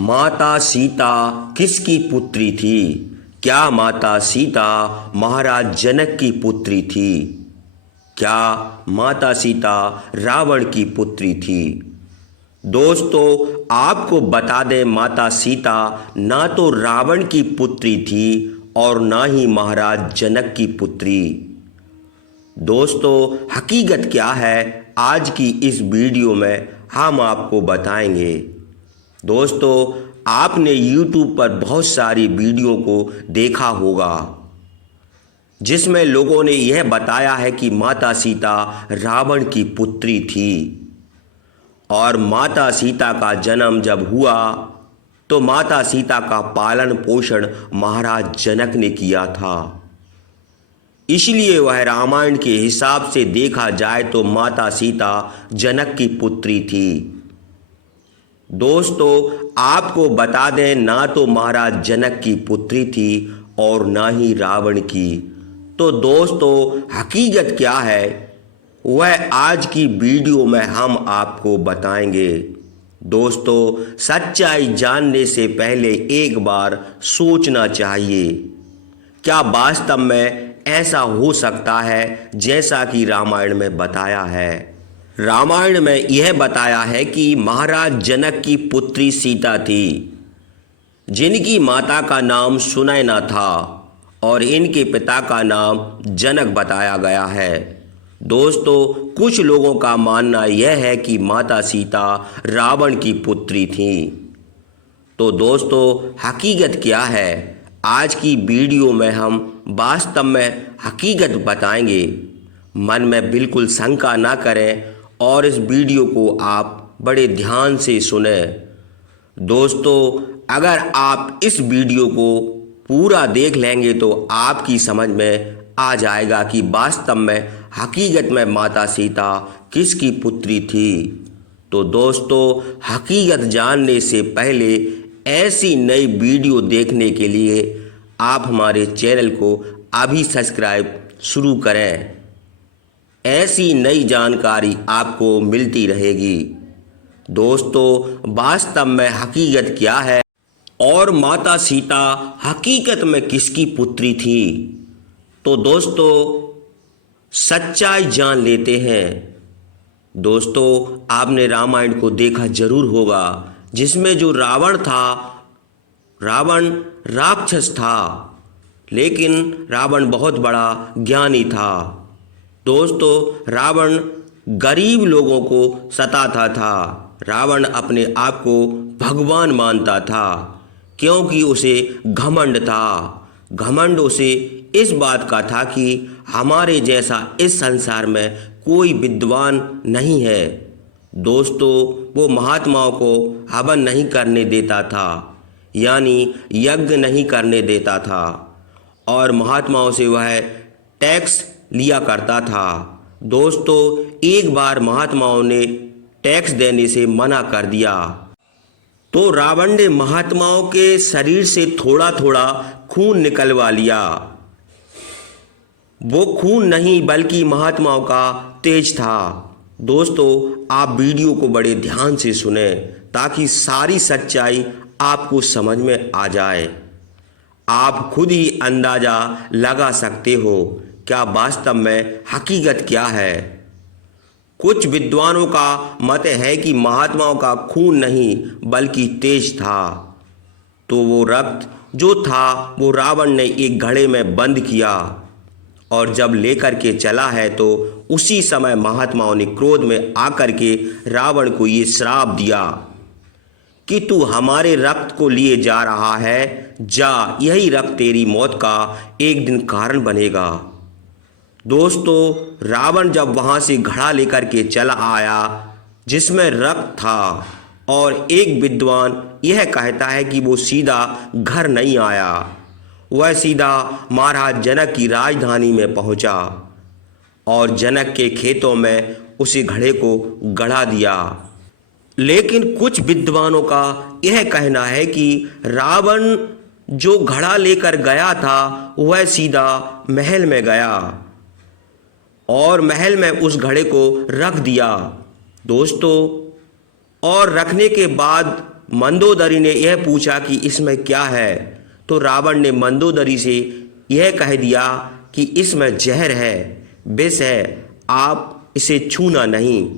माता सीता किसकी पुत्री थी? क्या माता सीता महाराज जनक की पुत्री थी? क्या माता सीता रावण की पुत्री थी? दोस्तों, आपको बता दें, माता सीता ना तो रावण की पुत्री थी और ना ही महाराज जनक की पुत्री। दोस्तों, हकीकत क्या है आज की इस वीडियो में हम आपको बताएंगे। दोस्तों, आपने YouTube पर बहुत सारी वीडियो को देखा होगा जिसमें लोगों ने यह बताया है कि माता सीता रावण की पुत्री थी और माता सीता का जन्म जब हुआ तो माता सीता का पालन पोषण महाराज जनक ने किया था। इसलिए वह रामायण के हिसाब से देखा जाए तो माता सीता जनक की पुत्री थी। दोस्तों, आपको बता दें, ना तो महाराज जनक की पुत्री थी और ना ही रावण की। तो दोस्तों, हकीकत क्या है वह आज की वीडियो में हम आपको बताएंगे। दोस्तों, सच्चाई जानने से पहले एक बार सोचना चाहिए, क्या वास्तव में ऐसा हो सकता है जैसा कि रामायण में बताया है। रामायण में यह बताया है कि महाराज जनक की पुत्री सीता थी, जिनकी माता का नाम सुनैना था और इनके पिता का नाम जनक बताया गया है। दोस्तों, कुछ लोगों का मानना यह है कि माता सीता रावण की पुत्री थी। तो दोस्तों, हकीकत क्या है आज की वीडियो में हम वास्तव में हकीकत बताएंगे। मन में बिल्कुल शंका ना करें और इस वीडियो को आप बड़े ध्यान से सुने। दोस्तों, अगर आप इस वीडियो को पूरा देख लेंगे तो आपकी समझ में आ जाएगा कि वास्तव में हकीकत में माता सीता किसकी पुत्री थी। तो दोस्तों, हकीकत जानने से पहले ऐसी नई वीडियो देखने के लिए आप हमारे चैनल को अभी सब्सक्राइब शुरू करें। ऐसी नई जानकारी आपको मिलती रहेगी। दोस्तों, वास्तव में हकीकत क्या है और माता सीता हकीकत में किसकी पुत्री थी? तो दोस्तों, सच्चाई जान लेते हैं। दोस्तों, आपने रामायण को देखा जरूर होगा जिसमें जो रावण था, रावण राक्षस था, लेकिन रावण बहुत बड़ा ज्ञानी था। दोस्तों, रावण गरीब लोगों को सताता था। रावण अपने आप को भगवान मानता था क्योंकि उसे घमंड था। घमंड उसे इस बात का था कि हमारे जैसा इस संसार में कोई विद्वान नहीं है। दोस्तों, वो महात्माओं को हवन नहीं करने देता था, यानी यज्ञ नहीं करने देता था और महात्माओं से वह टैक्स लिया करता था। दोस्तों, एक बार महात्माओं ने टैक्स देने से मना कर दिया तो रावण ने महात्माओं के शरीर से थोड़ा थोड़ा खून निकलवा लिया। वो खून नहीं बल्कि महात्माओं का तेज था। दोस्तों, आप वीडियो को बड़े ध्यान से सुने ताकि सारी सच्चाई आपको समझ में आ जाए। आप खुद ही अंदाजा लगा सकते हो क्या वास्तव में हकीकत क्या है। कुछ विद्वानों का मत है कि महात्माओं का खून नहीं बल्कि तेज था। तो वो रक्त जो था वो रावण ने एक घड़े में बंद किया और जब लेकर के चला है तो उसी समय महात्माओं ने क्रोध में आकर के रावण को ये श्राप दिया कि तू हमारे रक्त को लिए जा रहा है, जा, यही रक्त तेरी मौत का एक दिन कारण बनेगा। दोस्तों, रावण जब वहां से घड़ा लेकर के चला आया जिसमें रक्त था और एक विद्वान यह कहता है कि वो सीधा घर नहीं आया, वह सीधा महाराज जनक की राजधानी में पहुंचा और जनक के खेतों में उसी घड़े को गड़ा दिया। लेकिन कुछ विद्वानों का यह कहना है कि रावण जो घड़ा लेकर गया था वह सीधा महल में गया और महल में उस घड़े को रख दिया। दोस्तों, और रखने के बाद मंदोदरी ने यह पूछा कि इसमें क्या है, तो रावण ने मंदोदरी से यह कह दिया कि इसमें जहर है, विष है, आप इसे छूना नहीं।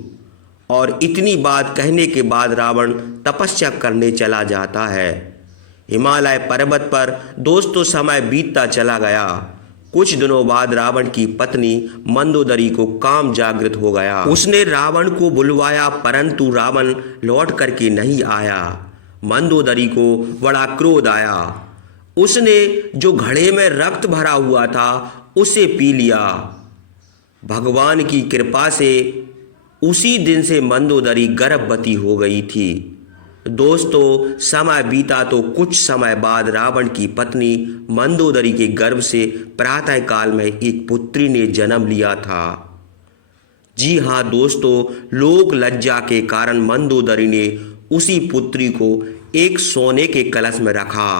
और इतनी बात कहने के बाद रावण तपस्या करने चला जाता है। हिमालय पर्वत पर दोस्तों समय बीतता चला गया। कुछ दिनों बाद रावण की पत्नी मंदोदरी को काम जागृत हो गया। उसने रावण को बुलवाया, परंतु रावण लौट करके नहीं आया। मंदोदरी को बड़ा क्रोध आया। उसने जो घड़े में रक्त भरा हुआ था उसे पी लिया। भगवान की कृपा से उसी दिन से मंदोदरी गर्भवती हो गई थी। दोस्तों समय बीता तो कुछ समय बाद रावण की पत्नी मंदोदरी के गर्भ से प्रातः काल में एक पुत्री ने जन्म लिया था। जी हाँ दोस्तों, लोक लज्जा के कारण मंदोदरी ने उसी पुत्री को एक सोने के कलश में रखा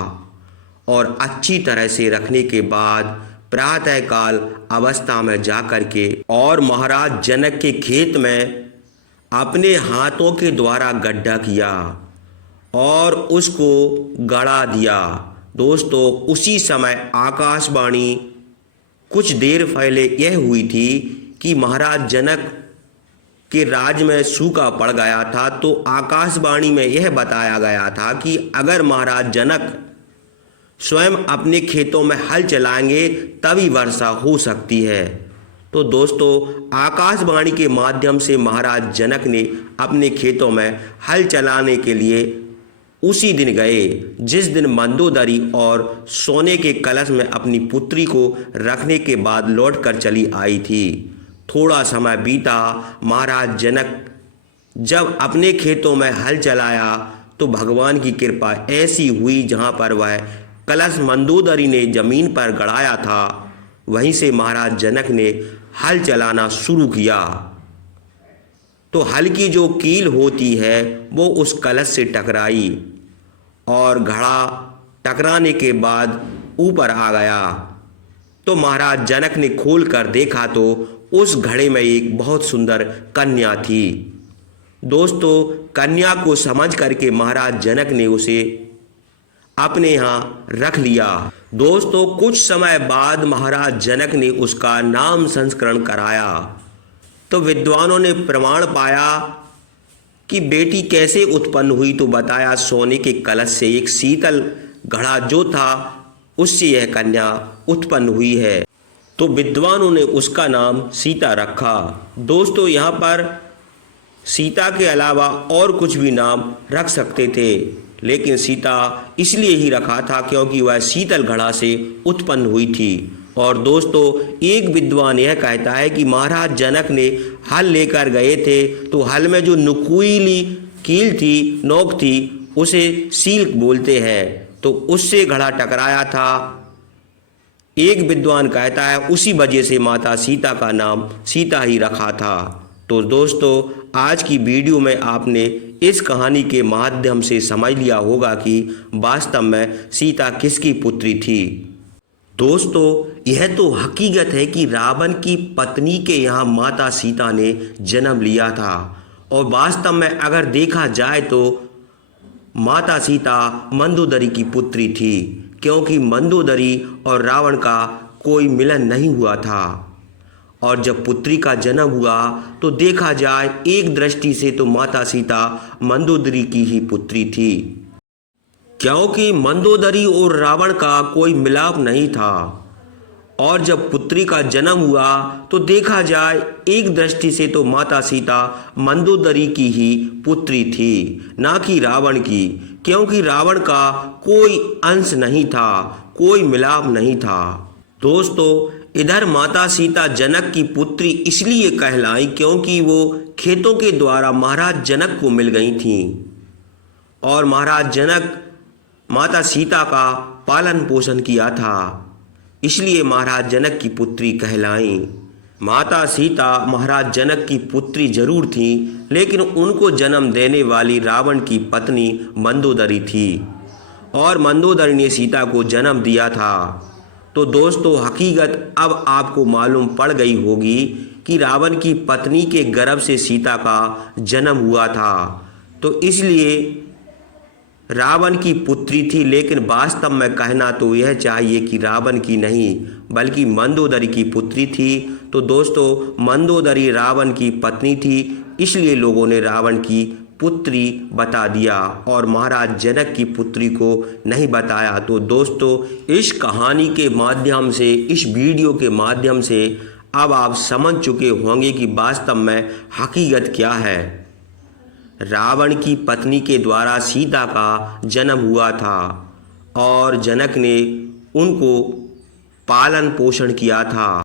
और अच्छी तरह से रखने के बाद प्रातः काल अवस्था में जाकर के और महाराज जनक के खेत में अपने हाथों के द्वारा गड्ढा किया और उसको गड़ा दिया। दोस्तों उसी समय आकाशवाणी कुछ देर पहले यह हुई थी कि महाराज जनक के राज्य में सूखा पड़ गया था, तो आकाशवाणी में यह बताया गया था कि अगर महाराज जनक स्वयं अपने खेतों में हल चलाएंगे तभी वर्षा हो सकती है। तो दोस्तों आकाशवाणी के माध्यम से महाराज जनक ने अपने खेतों में हल चलाने के लिए उसी दिन गए जिस दिन मंदोदरी और सोने के कलश में अपनी पुत्री को रखने के बाद लौटकर चली आई थी। थोड़ा समय बीता। महाराज जनक जब अपने खेतों में हल चलाया तो भगवान की कृपा ऐसी हुई, जहां पर वह कलश मंदोदरी ने जमीन पर गड़ाया था वहीं से महाराज जनक ने हल चलाना शुरू किया। तो हल की जो कील होती है वो उस कलश से टकराई और घड़ा टकराने के बाद ऊपर आ गया। तो महाराज जनक ने खोल कर देखा तो उस घड़े में एक बहुत सुंदर कन्या थी। दोस्तों कन्या को समझ करके महाराज जनक ने उसे अपने यहाँ रख लिया। दोस्तों कुछ समय बाद महाराज जनक ने उसका नाम संस्करण कराया तो विद्वानों ने प्रमाण पाया कि बेटी कैसे उत्पन्न हुई, तो बताया सोने के कलश से एक शीतल घड़ा जो था उससे यह कन्या उत्पन्न हुई है। तो विद्वानों ने उसका नाम सीता रखा। दोस्तों यहाँ पर सीता के अलावा और कुछ भी नाम रख सकते थे, लेकिन सीता इसलिए ही रखा था क्योंकि वह शीतल घड़ा से उत्पन्न हुई थी। और दोस्तों एक विद्वान यह कहता है कि महाराज जनक ने हल लेकर गए थे तो हल में जो नुकीली कील थी, नोक थी, उसे सील बोलते हैं, तो उससे घड़ा टकराया था। एक विद्वान कहता है उसी वजह से माता सीता का नाम सीता ही रखा था। तो दोस्तों आज की वीडियो में आपने इस कहानी के माध्यम से समझ लिया होगा कि वास्तव में सीता किसकी पुत्री थी। दोस्तों यह तो हकीकत है कि रावण की पत्नी के यहाँ माता सीता ने जन्म लिया था, और वास्तव में अगर देखा जाए तो माता सीता मंदोदरी की पुत्री थी, क्योंकि मंदोदरी और रावण का कोई मिलन नहीं हुआ था। और जब पुत्री का जन्म हुआ तो देखा जाए एक दृष्टि से तो माता सीता मंदोदरी की ही पुत्री थी, क्योंकि मंदोदरी और रावण का कोई मिलाप नहीं था। और जब पुत्री का जन्म हुआ तो देखा जाए एक दृष्टि से तो माता सीता मंदोदरी की ही पुत्री थी, ना कि रावण की, क्योंकि रावण का कोई अंश नहीं था, कोई मिलाप नहीं था। दोस्तों इधर माता सीता जनक की पुत्री इसलिए कहलाई क्योंकि वो खेतों के द्वारा महाराज जनक को मिल गई थीं, और महाराज जनक माता सीता का पालन पोषण किया था, इसलिए महाराज जनक की पुत्री कहलाई। माता सीता महाराज जनक की पुत्री जरूर थी, लेकिन उनको जन्म देने वाली रावण की पत्नी मंदोदरी थी, और मंदोदरी ने सीता को जन्म दिया था। तो दोस्तों हकीकत अब आपको मालूम पड़ गई होगी कि रावण की पत्नी के गर्भ से सीता का जन्म हुआ था। तो इसलिए रावण की पुत्री थी, लेकिन वास्तव में कहना तो यह चाहिए कि रावण की नहीं बल्कि मंदोदरी की पुत्री थी। तो दोस्तों, मंदोदरी रावण की पत्नी थी, इसलिए लोगों ने रावण की पुत्री बता दिया और महाराज जनक की पुत्री को नहीं बताया। तो दोस्तों, इस कहानी के माध्यम से, इस वीडियो के माध्यम से अब आप समझ चुके होंगे कि वास्तव में हकीकत क्या है। रावण की पत्नी के द्वारा सीता का जन्म हुआ था और जनक ने उनको पालन पोषण किया था।